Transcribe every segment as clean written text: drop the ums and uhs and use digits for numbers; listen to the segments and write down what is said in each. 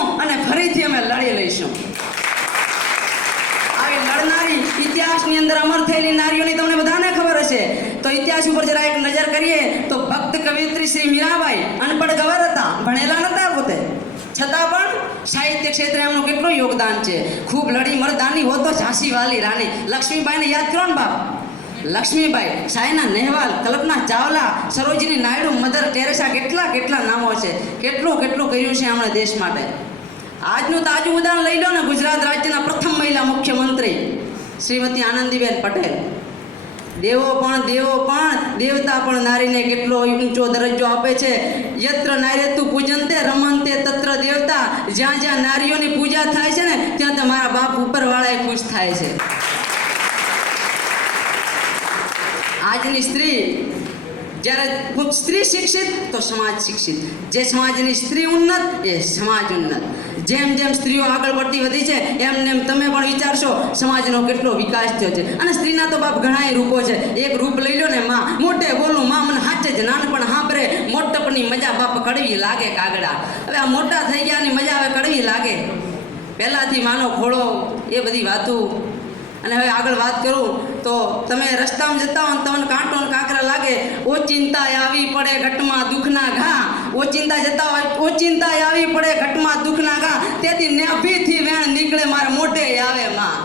લડીશું અને ફરીથી અમે લડી લઈશું. આવી લડનારી ઇતિહાસની અંદર અમર થયેલી નારીઓની તમને બધાને ખબર હશે. તો ઇતિહાસ ઉપર જરા એક નજર કરીએ તો ભક્ત કવિયત્રી શ્રી મીરાબાઈ અનપઢ ગવાર હતા, ભણેલા નતા પોતે, છતાં પણ સાહિત્ય ક્ષેત્રે એમનું કેટલું યોગદાન છે. ખૂબ લડી મરદાની હો તો ઝાંસી વાલી રાણી. લક્ષ્મીબાઈને યાદ કરો ને બાપ. લક્ષ્મીબાઈ, સાયના નેહવાલ, કલ્પના ચાવલા, સરોજિની નાયડુ, મધર ટેરેસા, કેટલા નામો છે. કેટલું કર્યું છે એમણે દેશ માટે. આજનું તાજું ઉદાહરણ લઈ લો ને, ગુજરાત રાજ્યના પ્રથમ મહિલા મુખ્યમંત્રી શ્રીમતી આનંદીબેન પટેલ. દેવો પણ દેવતા પણ નારીને કેટલો ઊંચો દરજ્જો આપે છે. યત્ર નાર્યતુ પૂજન્તે રમંતે તત્ર દેવતા. જ્યાં નારીઓની પૂજા થાય છે ને ત્યાં તમારા બાપ ઉપરવાળા ખુશ થાય છે. આજની સ્ત્રી જ્યારે સ્ત્રી શિક્ષિત તો સમાજ શિક્ષિત. જે સમાજની સ્ત્રી ઉન્નત એ સમાજ ઉન્નત. જેમ સ્ત્રીઓ આગળ પડતી વધી છે એમ તમે પણ વિચારશો સમાજનો કેટલો વિકાસ થયો છે. અને સ્ત્રીના તો બાપ ઘણાય રૂપો છે. એક રૂપ લઈ લો ને, માં. મોટે બોલું માં મને હાચે જ, નાનપણ હાંભરે મોટપની મજા બાપ કડવી લાગે કાગડા. હવે આ મોટા થઈ ગયાની મજા હવે કડવી લાગે. પહેલાંથી માનો ખોળો, એ બધી વાતો. અને હવે આગળ વાત કરું તો તમે રસ્તામાં જતા હો ને તમને કાંટો ને કાંકરા લાગે, ઓચિંતા આવી પડે ઘટમાં દુઃખના ઘા. ઓચિંતા જતા હોય, ઓચિંતા આવી પડે ઘટમાં દુઃખના ઘા. તેથી નેભીથી વેણ નીકળે મારે મોઢે આવે માં.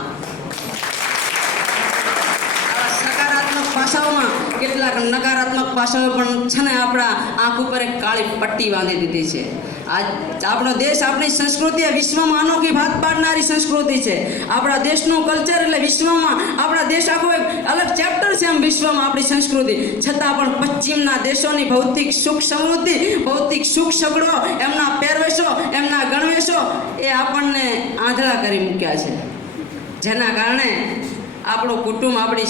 સકારાત્મક પાસાઓમાં કેટલાક નકારાત્મક પાસાઓ પણ છે ને આપણા આંખ ઉપર એક કાળી પટ્ટી બાંધી દીધી છે. આજ આપણો દેશ, આપણી સંસ્કૃતિ એ વિશ્વમાં અનોખી ભાત પાડનારી સંસ્કૃતિ છે. આપણા દેશનું કલ્ચર એટલે વિશ્વમાં આપણા દેશ આખો એક અલગ ચેપ્ટર છે એમ વિશ્વમાં આપણી સંસ્કૃતિ. છતાં પણ પશ્ચિમના દેશોની ભૌતિક સુખ સમૃદ્ધિ, ભૌતિક સુખ સગડો, એમના પહેરવેશો, એમના ગણવેશો એ આપણને આંધળા કરી મૂક્યા છે. જેના કારણે આપણું કુટુંબ, આપણી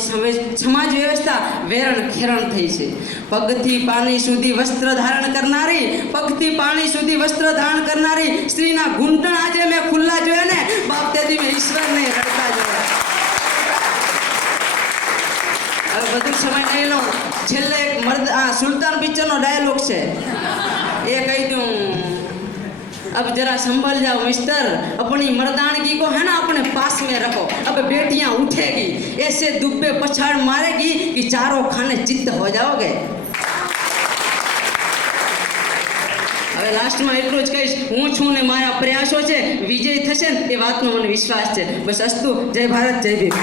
સમાજ વ્યવસ્થા વેરણ ખેરણ થઈ છે. પગથી પાણી સુધી વસ્ત્ર ધારણ કરનારી, પગથી પાણી સુધી વસ્ત્ર ધારણ કરનારી સ્ત્રીના ઘૂંટણ આજે મેં ખુલ્લા જોયા ને બાપ, તેથી મેં ઈશ્વરને રડતા જોયા. હવે બધું સમય નહીં લો. છેલ્લે એક સુલતાન પિક્ચરનો ડાયલોગ છે, એ કહી દઉં. अब जरा संभल जाओ मिस्टर, अपनी मर्दानगी को है ना अपने पास में रखो. अब बेटियां उठेगी ऐसे दुब्बे पछाड़ मारेगी कि चारों खाने चित्त हो जाओगे. હવે લાસ્ટમાં એટલું જ કહીશ, હું છું ને મારા પ્રયાસો છે વિજય થશે ને એ વાતનો મને વિશ્વાસ છે. બસ અસ્તુ. જય ભારત, જય ભીમ.